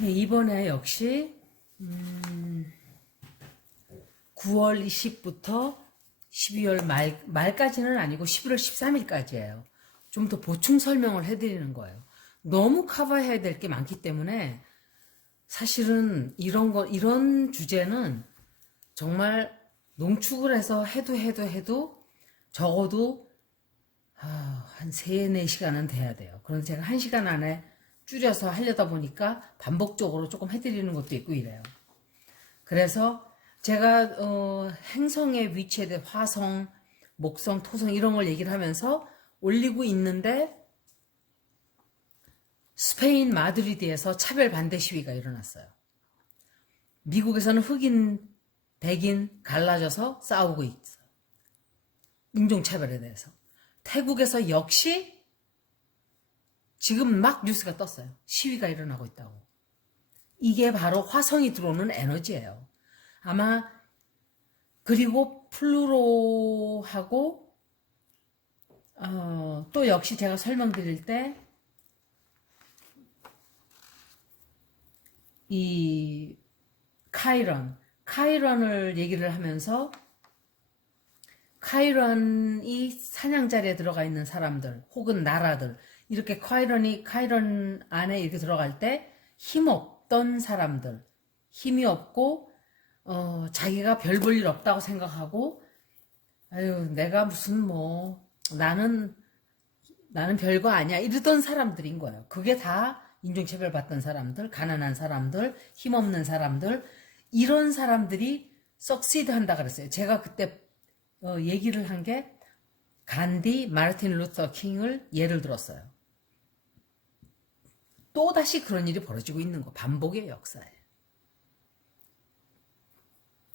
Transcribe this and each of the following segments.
네, 이번에 역시 9월 20부터 12월 말까지는 아니고 11월 13일까지예요. 좀 더 보충 설명을 해드리는 거예요. 너무 커버해야 될 게 많기 때문에 사실은 이런 주제는 정말 농축을 해서 해도 적어도 한 3, 4시간은 돼야 돼요. 그런데 제가 1시간 안에 줄여서 하려다 보니까 반복적으로 조금 해드리는 것도 있고 이래요. 그래서 제가 행성의 위치에 대해 화성, 목성, 토성 이런 걸 얘기를 하면서 올리고 있는데 스페인 마드리드에서 차별 반대 시위가 일어났어요. 미국에서는 흑인, 백인 갈라져서 싸우고 있어요. 인종차별에 대해서. 태국에서 역시 지금 막 뉴스가 떴어요. 시위가 일어나고 있다고. 이게 바로 화성이 들어오는 에너지예요. 아마 그리고 플루로하고 또 역시 제가 설명드릴 때 이 카이런을 얘기를 하면서 카이런이 사냥자리에 들어가 있는 사람들 혹은 나라들 이렇게 카이런 안에 이렇게 들어갈 때 힘없던 사람들 힘이 없고 자기가 별 볼 일 없다고 생각하고 아유 내가 무슨 뭐 나는 별거 아니야 이러던 사람들인 거예요. 그게 다 인종차별 받던 사람들, 가난한 사람들, 힘없는 사람들 이런 사람들이 석시드 한다 그랬어요. 제가 그때 얘기를 한 게 간디, 마르틴 루터 킹을 예를 들었어요. 또다시 그런 일이 벌어지고 있는 거 반복의 역사예요.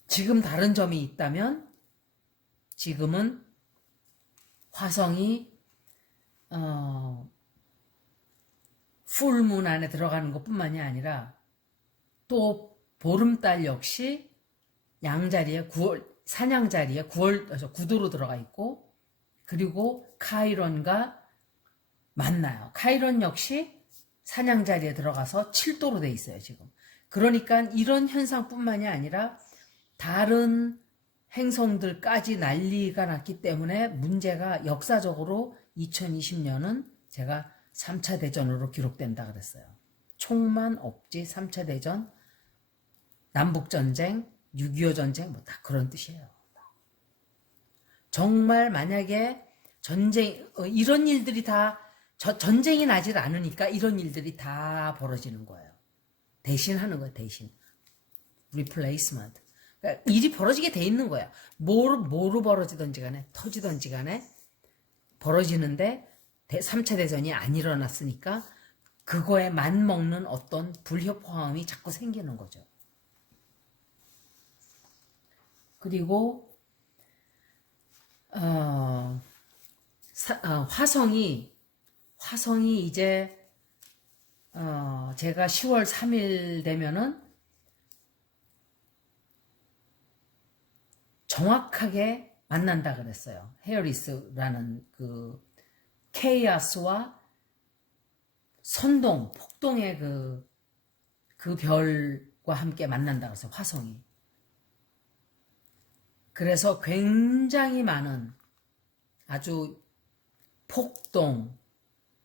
지금 다른 점이 있다면 지금은 화성이 풀문 안에 들어가는 것뿐만이 아니라 또 보름달 역시 양자리에 9월 사냥자리에 9도로 들어가 있고 그리고 카이론과 만나요. 카이론 역시 사냥자리에 들어가서 7도로 돼 있어요, 지금. 그러니까 이런 현상뿐만이 아니라 다른 행성들까지 난리가 났기 때문에 문제가 역사적으로 2020년은 제가 3차 대전으로 기록된다 그랬어요. 총만 없지 3차 대전, 남북전쟁, 6.25 전쟁 뭐 다 그런 뜻이에요. 정말 만약에 전쟁 이런 일들이 다 전쟁이 나질 않으니까 이런 일들이 다 벌어지는 거예요. 대신하는 거예요. 대신. replacement. 그러니까 일이 벌어지게 돼 있는 거야. 뭐로 벌어지든지 간에 터지든지 간에 벌어지는데 3차 대전이 안 일어났으니까 그거에 맞먹는 어떤 불협화음이 자꾸 생기는 거죠. 그리고 화성이 이제 제가 10월 3일 되면은 정확하게 만난다 그랬어요. 헤어리스라는 그 케이아스와 선동, 폭동의 그 별과 함께 만난다 그랬어요. 화성이. 그래서 굉장히 많은 아주 폭동,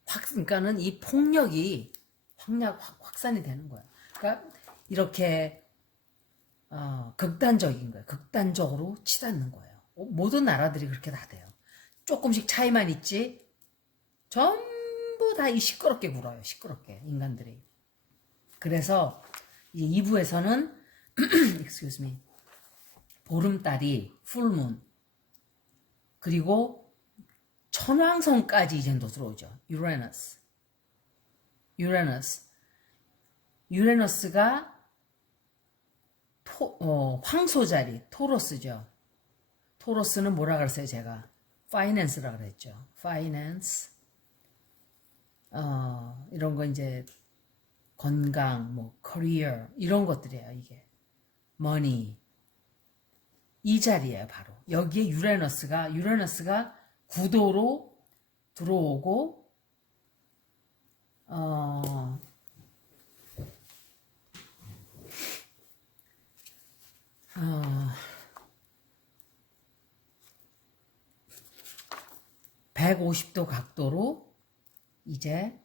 그러니까는 이 폭력이 확산이 되는 거예요. 그러니까 이렇게 극단적인 거예요. 극단적으로 치닫는 거예요. 모든 나라들이 그렇게 다 돼요. 조금씩 차이만 있지 전부 다 시끄럽게 굴어요. 시끄럽게 인간들이. 그래서 2부에서는 excuse me, 보름달이 풀문 그리고 천왕성까지 이젠 또 들어오죠. 유레너스가 황소자리 토로스죠. 토로스는 뭐라 그랬어요 제가? 파이낸스라 그랬죠. 파이낸스 이런 거 이제 건강 뭐 커리어 이런 것들이에요. 이게 머니 이 자리예요. 바로 여기에 유레너스가 9도로 들어오고 150도 각도로 이제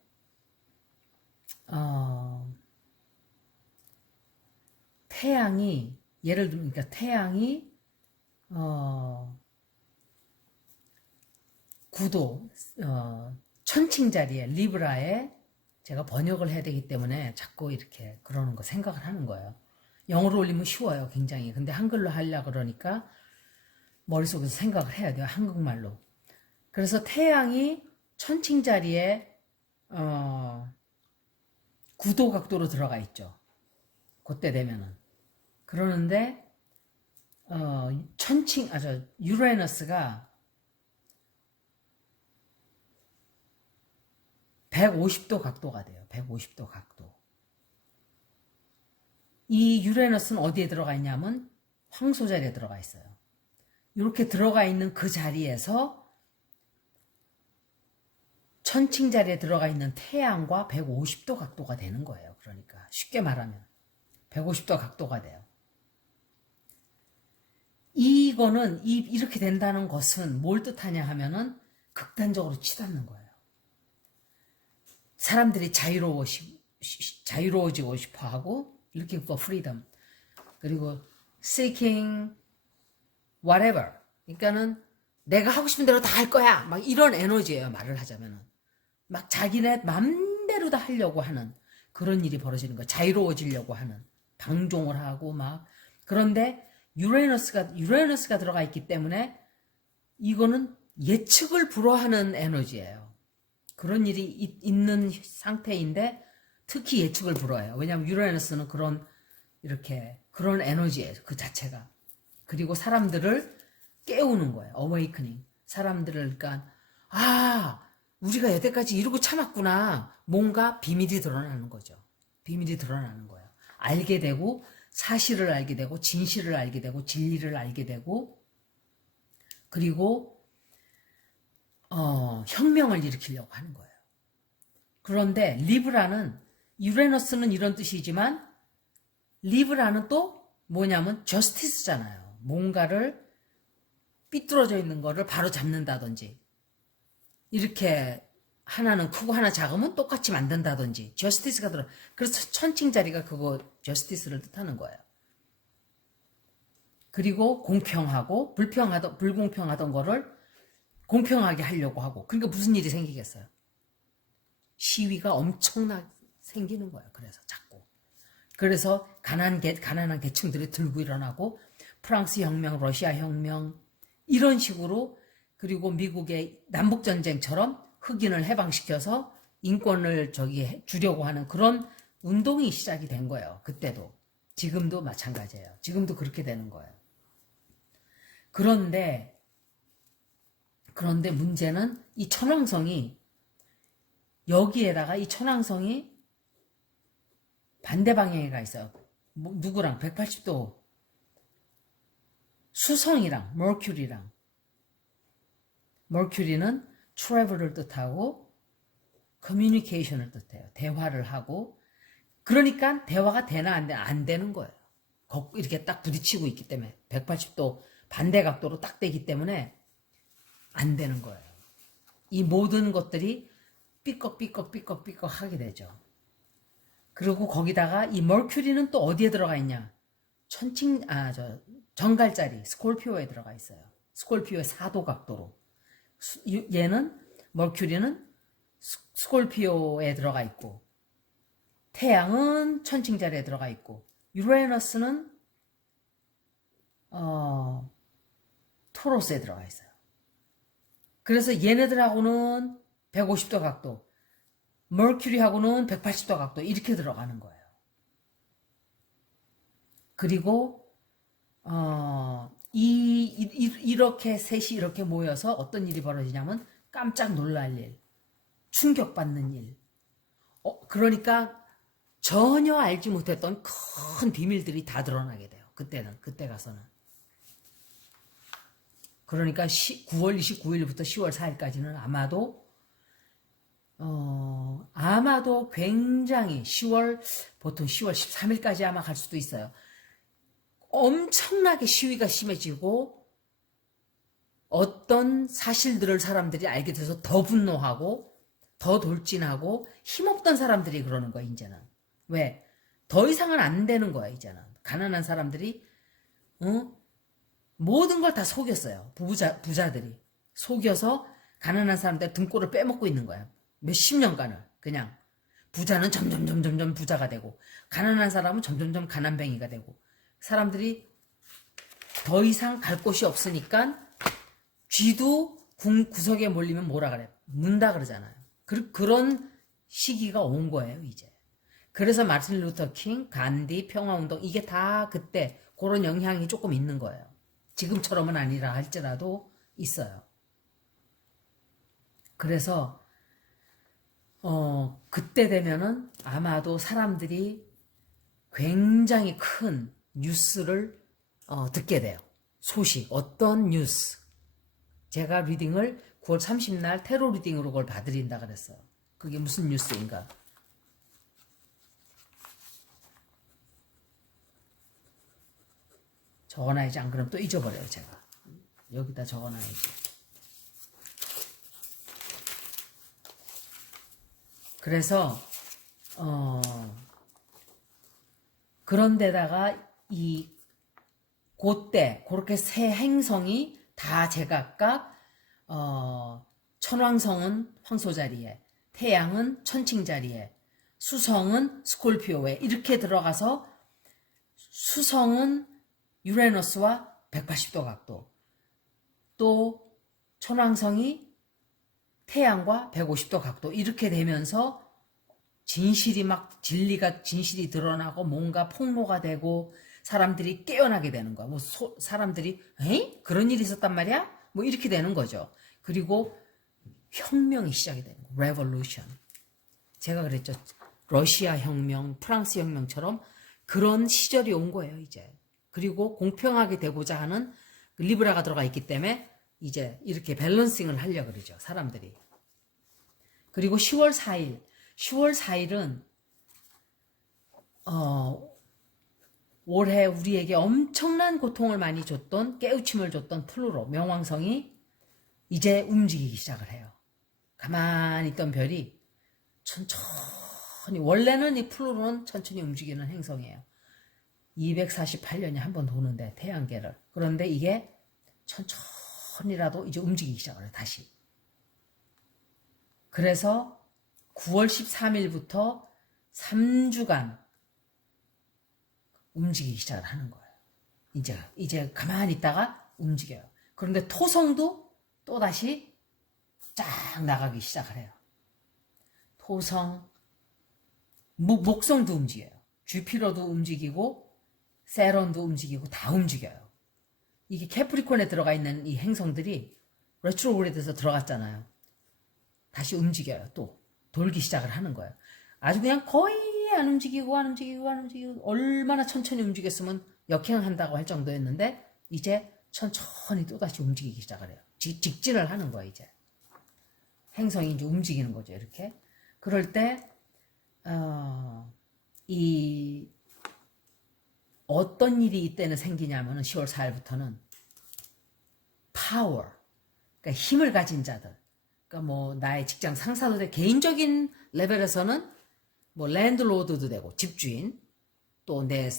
태양이 예를 들면 그러니까 태양이 9도 천칭자리에 리브라에 제가 번역을 해야 되기 때문에 자꾸 이렇게 그러는 거 생각을 하는 거예요. 영어로 올리면 쉬워요, 굉장히. 근데 한글로 하려고 그러니까 머릿속에서 생각을 해야 돼요, 한국말로. 그래서 태양이 천칭자리에 9도 각도로 들어가 있죠. 그때 되면은. 그러는데 유레너스가 150도 각도가 돼요. 150도 각도. 이 유레너스는 어디에 들어가 있냐면 황소 자리에 들어가 있어요. 이렇게 들어가 있는 그 자리에서 천칭 자리에 들어가 있는 태양과 150도 각도가 되는 거예요. 그러니까 쉽게 말하면 150도 각도가 돼요. 이거는 이렇게 된다는 것은 뭘 뜻하냐 하면은 극단적으로 치닫는 거예요. 사람들이 자유로워지고 싶어 하고 looking for freedom 그리고 seeking whatever 그러니까는 내가 하고 싶은 대로 다 할 거야 막 이런 에너지예요. 말을 하자면은 막 자기네 맘대로 다 하려고 하는 그런 일이 벌어지는 거예요. 자유로워지려고 하는 방종을 하고 막 그런데 유레너스가 들어가 있기 때문에 이거는 예측을 불허하는 에너지예요. 그런 일이 있는 상태인데 특히 예측을 불허해요. 왜냐하면 유레너스는 그런 에너지예요. 그 자체가. 그리고 사람들을 깨우는 거예요. awakening. 사람들을 그러니까 우리가 여태까지 이러고 참았구나. 뭔가 비밀이 드러나는 거죠. 비밀이 드러나는 거예요. 알게 되고 사실을 알게 되고 진실을 알게 되고 진리를 알게 되고 그리고 혁명을 일으키려고 하는 거예요. 그런데 리브라는 유레너스는 이런 뜻이지만 리브라는 또 뭐냐면 저스티스잖아요. 뭔가를 삐뚤어져 있는 거를 바로 잡는다든지 이렇게 하나는 크고 하나 작으면 똑같이 만든다든지 저스티스가 들어. 그래서 천칭자리가 그거 저스티스를 뜻하는 거예요. 그리고 공평하고 불공평하던 거를 공평하게 하려고 하고 그러니까 무슨 일이 생기겠어요? 시위가 엄청나게 생기는 거예요. 그래서 가난한 계층들이 들고 일어나고 프랑스 혁명, 러시아 혁명 이런 식으로 그리고 미국의 남북전쟁처럼 흑인을 해방시켜서 인권을 주려고 하는 그런 운동이 시작이 된 거예요. 그때도. 지금도 마찬가지예요. 지금도 그렇게 되는 거예요. 그런데 문제는 이 천왕성이 여기에다가 이 천왕성이 반대 방향에 가 있어요. 누구랑 180도 수성이랑 머큐리는 travel을 뜻하고 communication을 뜻해요. 대화를 하고 그러니까 대화가 되나 안 되는 거예요. 이렇게 딱 부딪히고 있기 때문에 180도 반대 각도로 딱 되기 때문에 안 되는 거예요. 이 모든 것들이 삐걱 하게 되죠. 그리고 거기다가 이 머큐리는 또 어디에 들어가 있냐? 정갈자리 스콜피오에 들어가 있어요. 스콜피오의 4도 각도로. 머큐리는 스콜피오에 들어가 있고 태양은 천칭자리에 들어가 있고 유레너스는 토로스에 들어가 있어요. 그래서 얘네들하고는 150도 각도, 머큐리하고는 180도 각도 이렇게 들어가는 거예요. 그리고 이렇게 셋이 이렇게 모여서 어떤 일이 벌어지냐면 깜짝 놀랄 일, 충격받는 일. 그러니까 전혀 알지 못했던 큰 비밀들이 다 드러나게 돼요. 그때 가서는. 그러니까 9월 29일부터 10월 4일까지는 아마도 굉장히 보통 10월 13일까지 아마 갈 수도 있어요. 엄청나게 시위가 심해지고 어떤 사실들을 사람들이 알게 돼서 더 분노하고 더 돌진하고 힘없던 사람들이 그러는 거야 이제는. 왜? 더 이상은 안 되는 거야 이제는. 가난한 사람들이 모든 걸 다 속였어요. 부자들이 속여서 가난한 사람들 등골을 빼먹고 있는 거야. 몇십 년간을 그냥. 부자는 점점 부자가 되고 가난한 사람은 점점 가난뱅이가 되고 사람들이 더 이상 갈 곳이 없으니까 쥐도 구석에 몰리면 뭐라 그래? 문다 그러잖아요. 그런 시기가 온 거예요 이제. 그래서 마틴 루터 킹, 간디, 평화운동 이게 다 그때 그런 영향이 조금 있는 거예요. 지금처럼은 아니라 할지라도 있어요. 그래서 그때 되면은 아마도 사람들이 굉장히 큰 뉴스를 듣게 돼요. 소식, 어떤 뉴스. 제가 리딩을 9월 30날 테러 리딩으로 그걸 봐드린다 그랬어요. 그게 무슨 뉴스인가. 적어놔야지. 안 그러면 또 잊어버려요 제가. 여기다 적어놔야지. 그래서 그런데다가 그때 그렇게 세 행성이 다 제각각 천왕성은 황소 자리에, 태양은 천칭 자리에, 수성은 스콜피오에 이렇게 들어가서 수성은 유레너스와 180도 각도, 또 천왕성이 태양과 150도 각도 이렇게 되면서 진실이 드러나고 뭔가 폭로가 되고 사람들이 깨어나게 되는 거야. 뭐 사람들이 에이? 그런 일이 있었단 말이야? 뭐 이렇게 되는 거죠. 그리고 혁명이 시작이 되는 거예요. 레볼루션. 제가 그랬죠. 러시아 혁명, 프랑스 혁명처럼 그런 시절이 온 거예요, 이제. 그리고 공평하게 되고자 하는 리브라가 들어가 있기 때문에 이제 이렇게 밸런싱을 하려고 그러죠, 사람들이. 그리고 10월 4일은 올해 우리에게 엄청난 고통을 많이 줬던, 깨우침을 줬던 플루토, 명왕성이 이제 움직이기 시작을 해요. 가만히 있던 별이 천천히, 원래는 이 플루토는 천천히 움직이는 행성이에요. 248년에 한 번 도는데, 태양계를. 그런데 이게 천천히라도 이제 움직이기 시작을 해요, 다시. 그래서 9월 13일부터 3주간 움직이기 시작을 하는 거예요. 이제 가만히 있다가 움직여요. 그런데 토성도 또다시 쫙 나가기 시작을 해요. 토성, 목성도 움직여요. 주피터도 움직이고 세론도 움직이고 다 움직여요. 이게 캐프리콘에 들어가 있는 이 행성들이 레트로그레드에서 들어갔잖아요. 다시 움직여요. 또 돌기 시작을 하는 거예요. 아주 그냥 거의 안 움직이고 얼마나 천천히 움직였으면 역행한다고 할 정도였는데 이제 천천히 또다시 움직이기 시작을 해요. 직진을 하는 거예요. 이제 행성이 이제 움직이는 거죠. 이렇게. 그럴 때 어떤 일이 이때는 생기냐면은 10월 4일부터는 파워, 그러니까 힘을 가진 자들, 그러니까 뭐 나의 직장 상사도 돼, 개인적인 레벨에서는 뭐 랜드로드도 되고 집주인, 또 내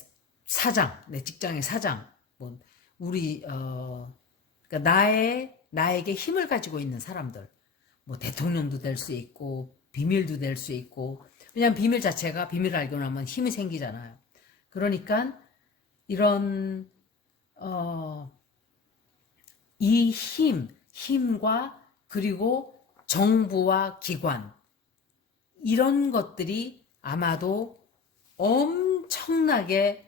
사장, 내 직장의 사장, 뭐 우리 그러니까 나에게 힘을 가지고 있는 사람들, 뭐 대통령도 될 수 있고 비밀도 될 수 있고, 왜냐면 비밀 자체가 비밀을 알고 나면 힘이 생기잖아요. 그러니까 이런 이 힘과 그리고 정부와 기관 이런 것들이 아마도 엄청나게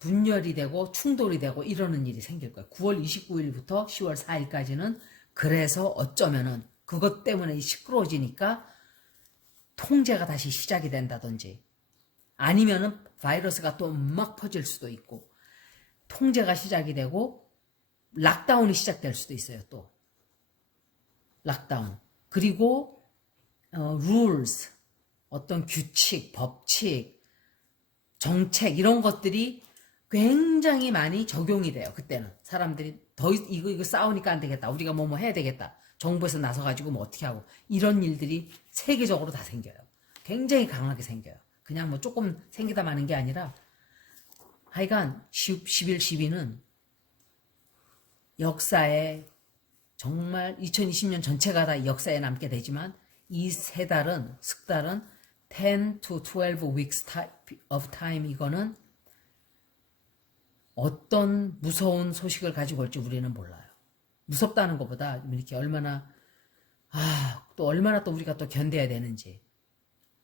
분열이 되고 충돌이 되고 이러는 일이 생길 거예요. 9월 29일부터 10월 4일까지는 그래서 어쩌면은 그것 때문에 시끄러워지니까 통제가 다시 시작이 된다든지 아니면은 바이러스가 또 막 퍼질 수도 있고 통제가 시작이 되고 락다운이 시작될 수도 있어요. 또 락다운 그리고 rules 어떤 규칙, 법칙, 정책 이런 것들이 굉장히 많이 적용이 돼요. 그때는 사람들이 이거 싸우니까 안 되겠다. 우리가 뭐 해야 되겠다. 정부에서 나서가지고 뭐 어떻게 하고 이런 일들이 세계적으로 다 생겨요. 굉장히 강하게 생겨요. 그냥 뭐 조금 생기다 마는 게 아니라 하여간 11, 12는 역사에 정말 2020년 전체가 다 역사에 남게 되지만 이 세 달은 석 달은 10 to 12 weeks of time 이거는 어떤 무서운 소식을 가지고 올지 우리는 몰라요. 무섭다는 것보다 이렇게 또 얼마나 또 우리가 또 견뎌야 되는지,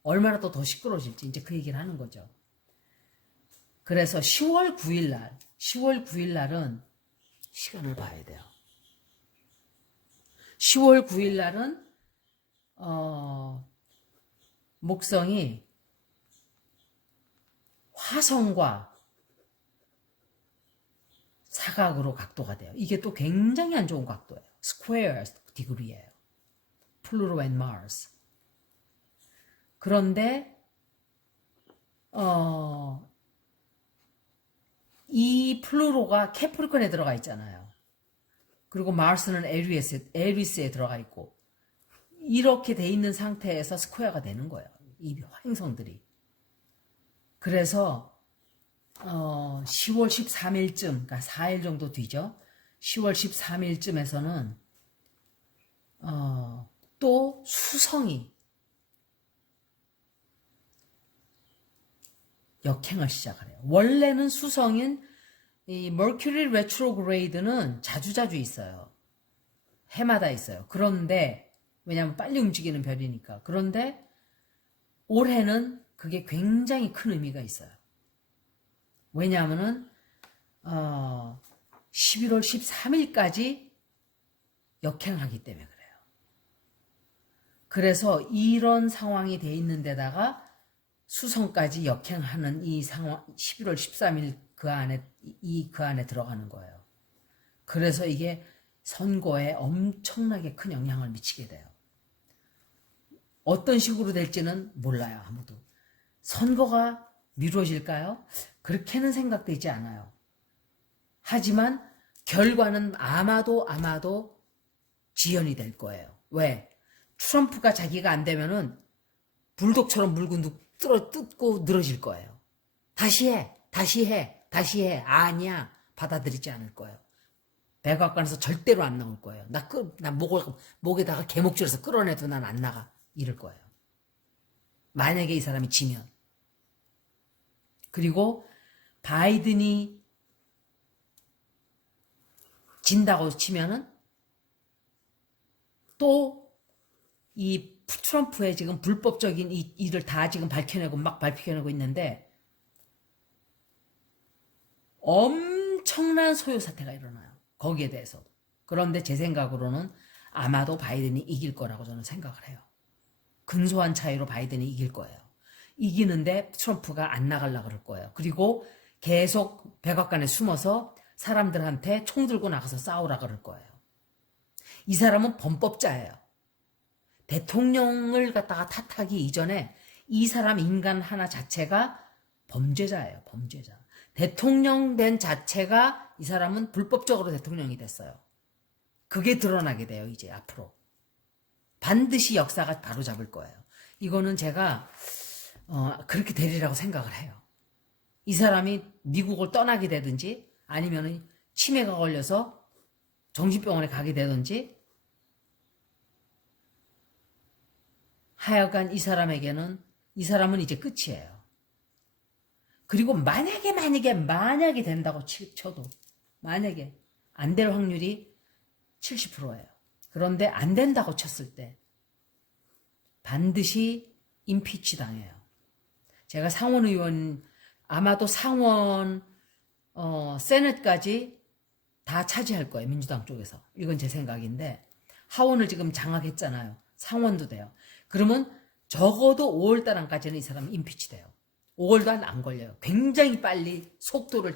얼마나 또 더 시끄러워질지 이제 그 얘기를 하는 거죠. 그래서 10월 9일 날은 시간을 봐야 돼요. 10월 9일 날은 목성이 화성과 사각으로 각도가 돼요. 이게 또 굉장히 안 좋은 각도예요. 스퀘어 디그리예요. 플루토 앤 마스. 그런데 이 플루토가 캐프리콘에 들어가 있잖아요. 그리고 마스는 에리스에 들어가 있고 이렇게 돼 있는 상태에서 스퀘어가 되는 거예요. 이 행성들이. 그래서 10월 13일쯤, 그러니까 4일 정도 뒤죠. 10월 13일쯤에서는 또 수성이 역행을 시작을 해요. 원래는 수성인 이 Mercury retrograde는 자주자주 있어요. 해마다 있어요. 그런데 왜냐하면 빨리 움직이는 별이니까. 그런데 올해는 그게 굉장히 큰 의미가 있어요. 왜냐하면은 11월 13일까지 역행하기 때문에 그래요. 그래서 이런 상황이 돼 있는 데다가 수성까지 역행하는 이 상황 11월 13일 그 안에 들어가는 거예요. 그래서 이게 선거에 엄청나게 큰 영향을 미치게 돼요. 어떤 식으로 될지는 몰라요, 아무도. 선거가 미뤄질까요? 그렇게는 생각되지 않아요. 하지만 결과는 아마도 지연이 될 거예요. 왜? 트럼프가 자기가 안 되면은 불독처럼 물고 뜯고 늘어질 거예요. 다시 해. 아니야. 받아들이지 않을 거예요. 백악관에서 절대로 안 나올 거예요. 나 목에다가 개목줄에서 끌어내도 난 안 나가. 이럴 거예요. 만약에 이 사람이 지면. 그리고 바이든이 진다고 치면은 또 이 트럼프의 지금 불법적인 일을 다 지금 밝혀내고 있는데 엄청난 소요 사태가 일어나요. 거기에 대해서. 그런데 제 생각으로는 아마도 바이든이 이길 거라고 저는 생각을 해요. 근소한 차이로 바이든이 이길 거예요. 이기는데 트럼프가 안 나가려고 그럴 거예요. 그리고 계속 백악관에 숨어서 사람들한테 총 들고 나가서 싸우라 그럴 거예요. 이 사람은 범법자예요. 대통령을 갖다가 탓하기 이전에 이 사람 인간 하나 자체가 범죄자예요. 범죄자. 대통령 된 자체가 이 사람은 불법적으로 대통령이 됐어요. 그게 드러나게 돼요. 이제 앞으로. 반드시 역사가 바로잡을 거예요. 이거는 제가 그렇게 되리라고 생각을 해요. 이 사람이 미국을 떠나게 되든지 아니면 치매가 걸려서 정신병원에 가게 되든지 하여간 이 사람은 이제 끝이에요. 그리고 만약에 된다고 쳐도 만약에 안 될 확률이 70%예요. 그런데 안 된다고 쳤을 때 반드시 임피치 당해요. 제가 상원 의원 아마도 상원 세넷까지 다 차지할 거예요. 민주당 쪽에서. 이건 제 생각인데 하원을 지금 장악했잖아요. 상원도 돼요. 그러면 적어도 5월달 안까지는 이 사람은 임피치 돼요. 5월도 안 걸려요. 굉장히 빨리 속도를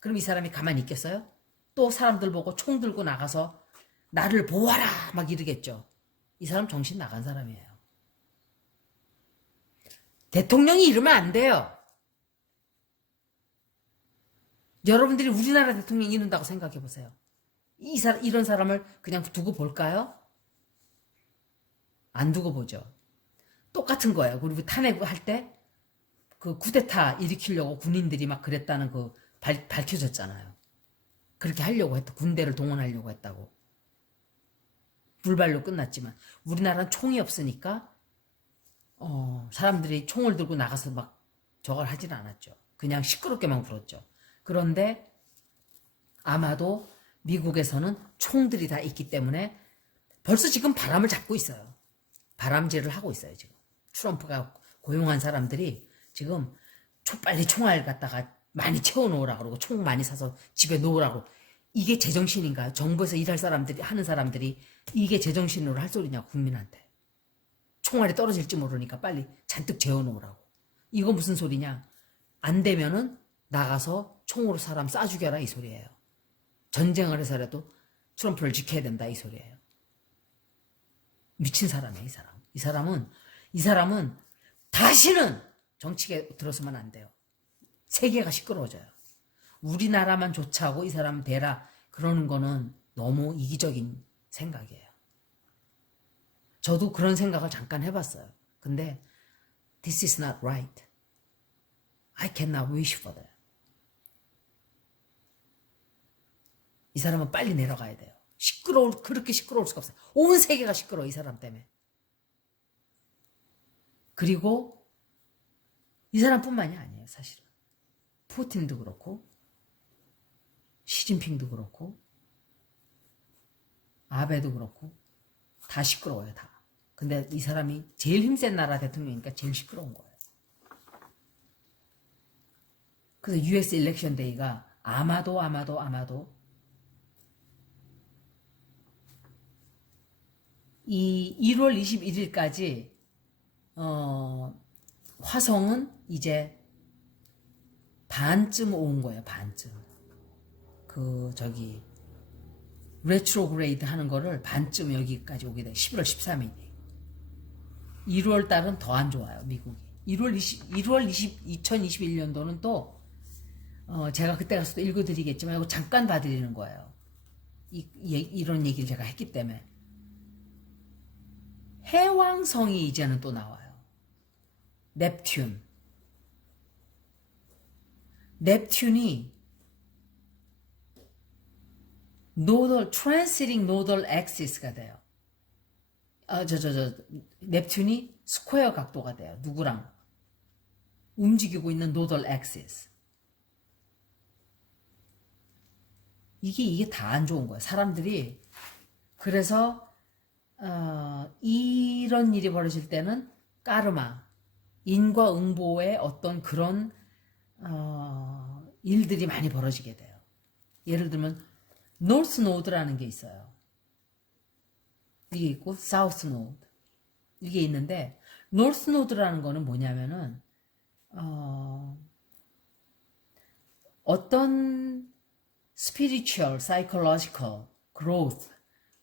그럼 이 사람이 가만히 있겠어요? 또 사람들 보고 총 들고 나가서 나를 보아라 막 이러겠죠. 이 사람 정신 나간 사람이에요. 대통령이 이러면 안 돼요. 여러분들이 우리나라 대통령 이룬다고 생각해 보세요. 이런 사람을 그냥 두고 볼까요? 안 두고 보죠. 똑같은 거예요. 그리고 탄핵할 때 그 쿠데타 일으키려고 군인들이 막 그랬다는 그 밝혀졌잖아요. 그렇게 하려고 했다. 군대를 동원하려고 했다고. 불발로 끝났지만 우리나라는 총이 없으니까 사람들이 총을 들고 나가서 막 저걸 하진 않았죠. 그냥 시끄럽게만 굴었죠. 그런데 아마도 미국에서는 총들이 다 있기 때문에 벌써 지금 바람을 잡고 있어요. 바람질을 하고 있어요. 지금 트럼프가 고용한 사람들이 지금 빨리 총알 갖다가 많이 채워놓으라고 그러고 총 많이 사서 집에 놓으라고. 이게 제정신인가요? 정부에서 일할 사람들이 하는 사람들이 이게 제정신으로 할 소리냐 국민한테. 총알이 떨어질지 모르니까 빨리 잔뜩 재워놓으라고. 이거 무슨 소리냐? 안 되면은 나가서 총으로 사람 쏴 죽여라 이 소리예요. 전쟁을 해서라도 트럼프를 지켜야 된다 이 소리예요. 미친 사람이에요 이 사람. 이 사람은 다시는 정치에 들어서면 안 돼요. 세계가 시끄러워져요. 우리나라만 좋자고 이 사람 대라 그러는 거는 너무 이기적인 생각이에요. 저도 그런 생각을 잠깐 해봤어요. 근데 this is not right. I cannot wish for that. 이 사람은 빨리 내려가야 돼요. 그렇게 시끄러울 수가 없어요. 온 세계가 시끄러워 이 사람 때문에. 그리고 이 사람뿐만이 아니에요 사실은. 푸틴도 그렇고 시진핑도 그렇고 아베도 그렇고 다 시끄러워요 다. 근데 이 사람이 제일 힘센 나라 대통령이니까 제일 시끄러운 거예요. 그래서 US 일렉션 데이가 아마도 이 1월 21일까지 화성은 이제 반쯤 온 거예요. 반쯤. 레트로그레이드 하는 거를 반쯤 여기까지 오게 돼요. 11월 13일이. 1월 달은 더 안 좋아요. 미국이. 2021년도는 또 제가 그때 가서 또 읽어드리겠지만 이거 잠깐 봐드리는 거예요. 이런 얘기를 제가 했기 때문에. 해왕성이 이제는 또 나와요. 넵튠이 transiting nodal axis가 돼요. 넵튠이 스퀘어 각도가 돼요. 누구랑? 움직이고 있는 nodal axis. 이게 다 안 좋은 거예요. 사람들이. 그래서 이런 일이 벌어질 때는 까르마, 인과응보의 어떤 그런 일들이 많이 벌어지게 돼요. 예를 들면 노스 노드라는 게 있어요. 이게 있고 사우스 노드 이게 있는데 노스 노드라는 거는 뭐냐면은 어떤 spiritual, psychological growth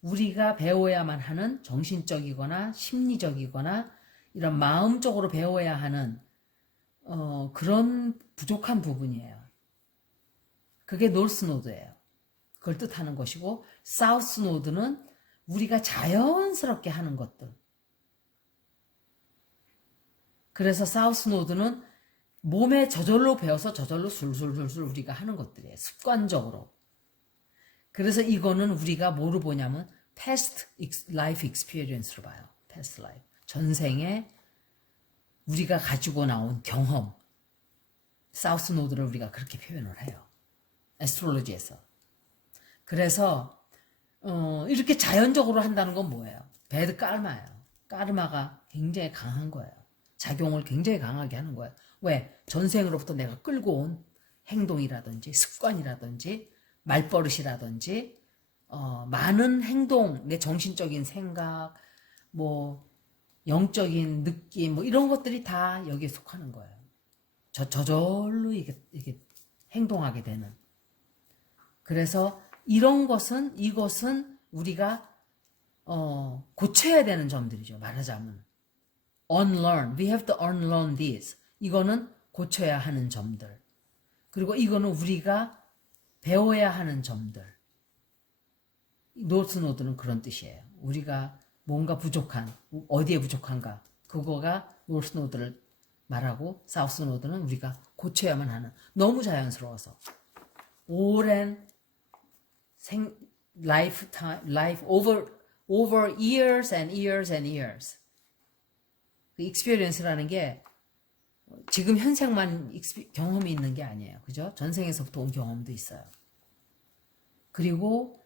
우리가 배워야만 하는 정신적이거나 심리적이거나 이런 마음적으로 배워야 하는 그런 부족한 부분이에요. 그게 노스 노드예요. 그걸 뜻하는 것이고 사우스 노드는 우리가 자연스럽게 하는 것들. 그래서 사우스 노드는 몸에 저절로 배워서 저절로 술술술술 우리가 하는 것들이에요. 습관적으로. 그래서 이거는 우리가 뭐로 보냐면 past life experience로 봐요. past life. 전생에 우리가 가지고 나온 경험. 사우스 노드를 우리가 그렇게 표현을 해요. 애스트롤로지에서. 그래서 이렇게 자연적으로 한다는 건 뭐예요? 배드 까르마예요. 까르마가 굉장히 강한 거예요. 작용을 굉장히 강하게 하는 거예요. 왜? 전생으로부터 내가 끌고 온 행동이라든지 습관이라든지 말버릇이라든지 많은 행동, 내 정신적인 생각, 뭐 영적인 느낌, 뭐 이런 것들이 다 여기에 속하는 거예요. 저절로 이게 행동하게 되는. 그래서 이것은 우리가 고쳐야 되는 점들이죠. 말하자면 unlearn, we have to unlearn this. 이거는 고쳐야 하는 점들. 그리고 이거는 우리가 배워야 하는 점들. 노스노드는 그런 뜻이에요. 우리가 뭔가 부족한, 어디에 부족한가, 그거가 노스노드를 말하고, 사우스노드는 우리가 고쳐야만 하는, 너무 자연스러워서 오랜 life over years and years and years. 그 experience라는 게 지금 현생만 경험이 있는 게 아니에요. 그죠? 전생에서부터 온 경험도 있어요. 그리고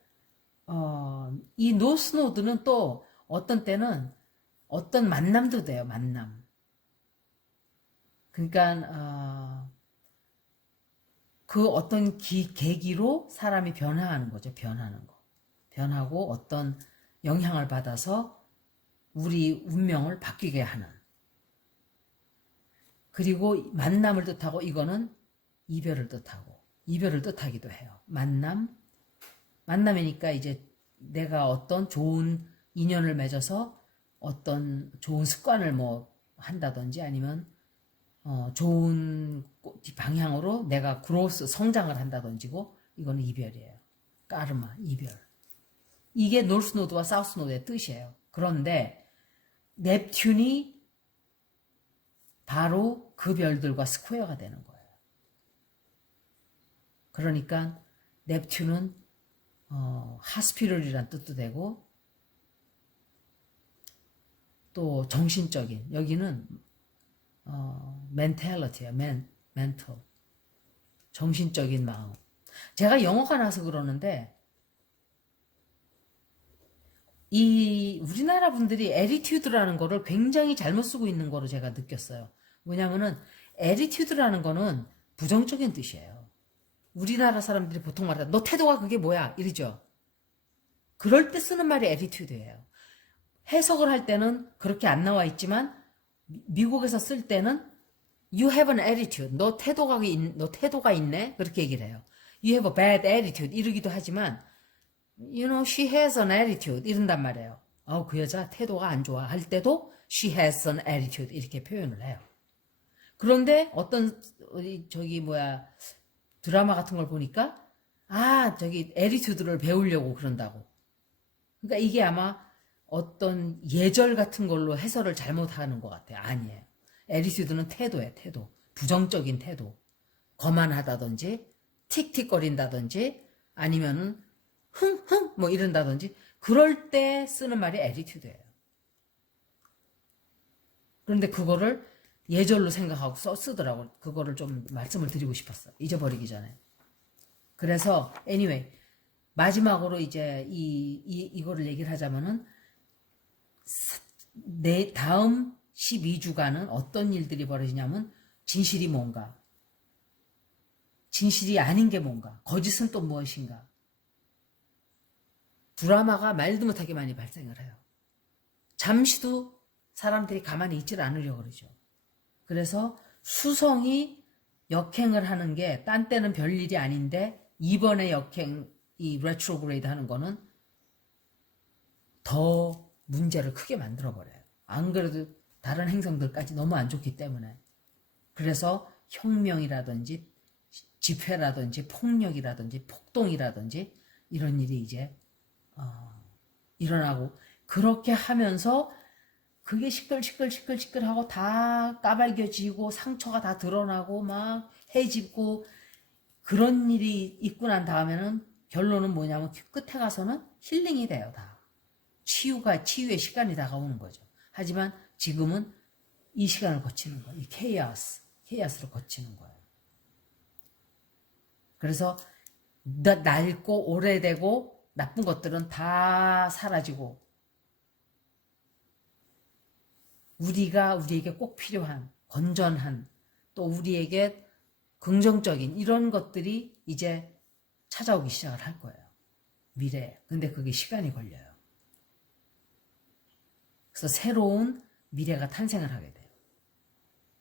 이 노스노드는 또 어떤 때는 어떤 만남도 돼요. 만남. 그러니까 그 어떤 계기로 사람이 변화하는 거죠. 변하는 거. 변하고 어떤 영향을 받아서 우리 운명을 바뀌게 하는. 그리고 만남을 뜻하고 이거는 이별을 뜻하고 이별을 뜻하기도 해요. 만남이니까 이제 내가 어떤 좋은 인연을 맺어서 어떤 좋은 습관을 뭐 한다든지 아니면 좋은 방향으로 내가 그로스 성장을 한다든지고 이거는 이별이에요. 까르마 이별. 이게 노스노드와 사우스노드의 뜻이에요. 그런데 넵튠이 바로 그 별들과 스퀘어가 되는 거예요. 그러니까 넵튠은 하스피럴이란 뜻도 되고 또 정신적인, 여기는 mentality야, mental. 정신적인 마음. 제가 영어가 나서 그러는데 이 우리나라 분들이 attitude라는 거를 굉장히 잘못 쓰고 있는 거로 제가 느꼈어요. 왜냐면은 attitude라는 거는 부정적인 뜻이에요. 우리나라 사람들이 보통 말하다 너 태도가 그게 뭐야 이러죠. 그럴 때 쓰는 말이 attitude예요. 해석을 할 때는 그렇게 안 나와 있지만 미국에서 쓸 때는 you have an attitude. 너 태도가 있네. 그렇게 얘기를 해요. You have a bad attitude. 이러기도 하지만 you know, she has an attitude. 이런단 말이에요. 그 여자 태도가 안 좋아. 할 때도 she has an attitude. 이렇게 표현을 해요. 그런데 어떤 드라마 같은 걸 보니까 attitude를 배우려고 그런다고. 그러니까 이게 아마 어떤 예절 같은 걸로 해설을 잘못하는 것 같아요. 아니에요. attitude는 태도예요. 태도. 부정적인 태도. 거만하다든지 틱틱거린다든지 아니면은 흥흥 뭐 이런다든지 그럴 때 쓰는 말이 attitude예요. 그런데 그거를 예절로 생각하고 쓰더라고요. 그거를 좀 말씀을 드리고 싶었어요. 잊어버리기 전에. 그래서 anyway 마지막으로 이제 이거를 얘기를 하자면은 내 다음 12주간은 어떤 일들이 벌어지냐면 진실이 뭔가, 진실이 아닌 게 뭔가, 거짓은 또 무엇인가. 드라마가 말도 못하게 많이 발생을 해요. 잠시도 사람들이 가만히 있질 않으려고 그러죠. 그래서 수성이 역행을 하는 게 딴 때는 별일이 아닌데 이번에 이 레트로그레이드 하는 거는 더 문제를 크게 만들어버려요. 안 그래도 다른 행성들까지 너무 안 좋기 때문에. 그래서 혁명이라든지 집회라든지 폭력이라든지 폭동이라든지 이런 일이 이제 일어나고 그렇게 하면서 그게 시끌시끌하고 다 까발겨지고 상처가 다 드러나고 막 해집고 그런 일이 있고 난 다음에는 결론은 뭐냐면 끝에 가서는 힐링이 돼요. 다. 치유의 시간이 다가오는 거죠. 하지만 지금은 이 시간을 거치는 거예요. 이 케이아스를 거치는 거예요. 그래서 낡고 오래되고 나쁜 것들은 다 사라지고 우리에게 꼭 필요한 건전한 또 우리에게 긍정적인 이런 것들이 이제 찾아오기 시작을 할 거예요. 미래에. 근데 그게 시간이 걸려요. 그래서 새로운 미래가 탄생을 하게 돼요.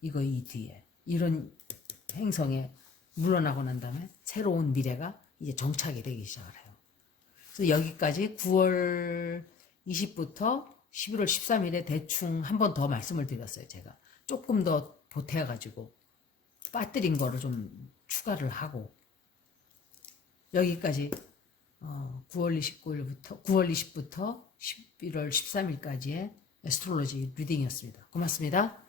이 뒤에. 이런 행성에 물러나고 난 다음에 새로운 미래가 이제 정착이 되기 시작을 해요. 그래서 여기까지 9월 20부터 11월 13일에 대충 한 번 더 말씀을 드렸어요. 제가 조금 더 보태가지고 빠뜨린 거를 좀 추가를 하고 여기까지 9월 20부터 11월 13일까지의 애스트롤로지 리딩이었습니다. 고맙습니다.